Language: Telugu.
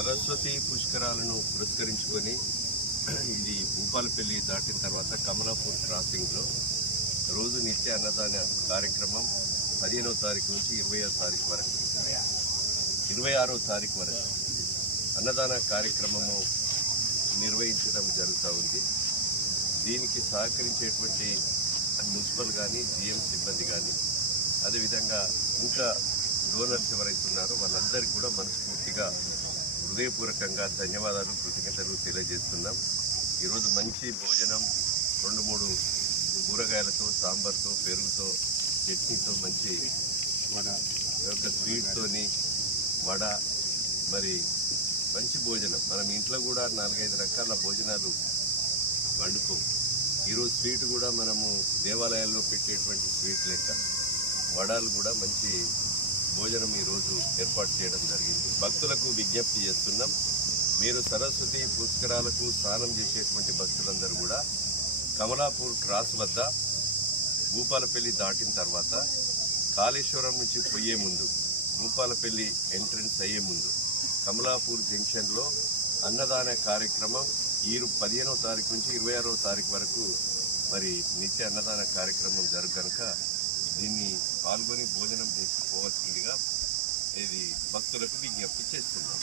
సరస్వతి పుష్కరాలను పురస్కరించుకొని ఇది భూపాలపల్లి దాటిన తర్వాత కమలాపూర్ క్రాసింగ్లో రోజు నిత్య అన్నదాన కార్యక్రమం 15వ తారీఖు నుంచి 20వ తారీఖు వరకు 26వ తారీఖు వరకు అన్నదాన కార్యక్రమము నిర్వహించడం జరుగుతూ ఉంది. దీనికి సహకరించేటువంటి మున్సిపల్ కానీ జిఎం సిబ్బంది కానీ అదేవిధంగా ఇంకా డోనర్స్ ఎవరైతే ఉన్నారో వాళ్ళందరికీ కూడా మనస్ఫూర్తిగా హృదయపూర్వకంగా ధన్యవాదాలు కృతజ్ఞతలు తెలియజేస్తున్నాం. ఈరోజు మంచి భోజనం 2-3 కూరగాయలతో సాంబార్తో పెరుగుతో చట్నీతో మంచి వడ యొక్క స్వీట్తోని వడ మరి మంచి భోజనం. మనం ఇంట్లో కూడా 4-5 రకాల భోజనాలు వండుకోం. ఈరోజు స్వీట్ కూడా మనము దేవాలయాల్లో పెట్టేటువంటి స్వీట్ లెక్క వడాలు కూడా మంచి భోజనం ఈరోజు ఏర్పాటు చేయడం జరిగింది. భక్తులకు విజ్ఞప్తి చేస్తున్నాం, మీరు సరస్వతి పుష్కరాలకు స్నానం చేసేటువంటి భక్తులందరూ కూడా కమలాపూర్ క్రాస్ వద్ద భూపాలపల్లి దాటిన తర్వాత కాళేశ్వరం నుంచి పోయే ముందు భూపాలపల్లి ఎంట్రన్స్ అయ్యే ముందు కమలాపూర్ జంక్షన్లో అన్నదాన కార్యక్రమం 15వ తారీఖు నుంచి 26వ తారీఖు వరకు మరి నిత్య అన్నదాన కార్యక్రమం జరుగు కనుక దీన్ని పాల్గొని భోజనం చేసుకోవాల్సిందిగా ఇది భక్తులకు విజ్ఞప్తి చేస్తున్నాం.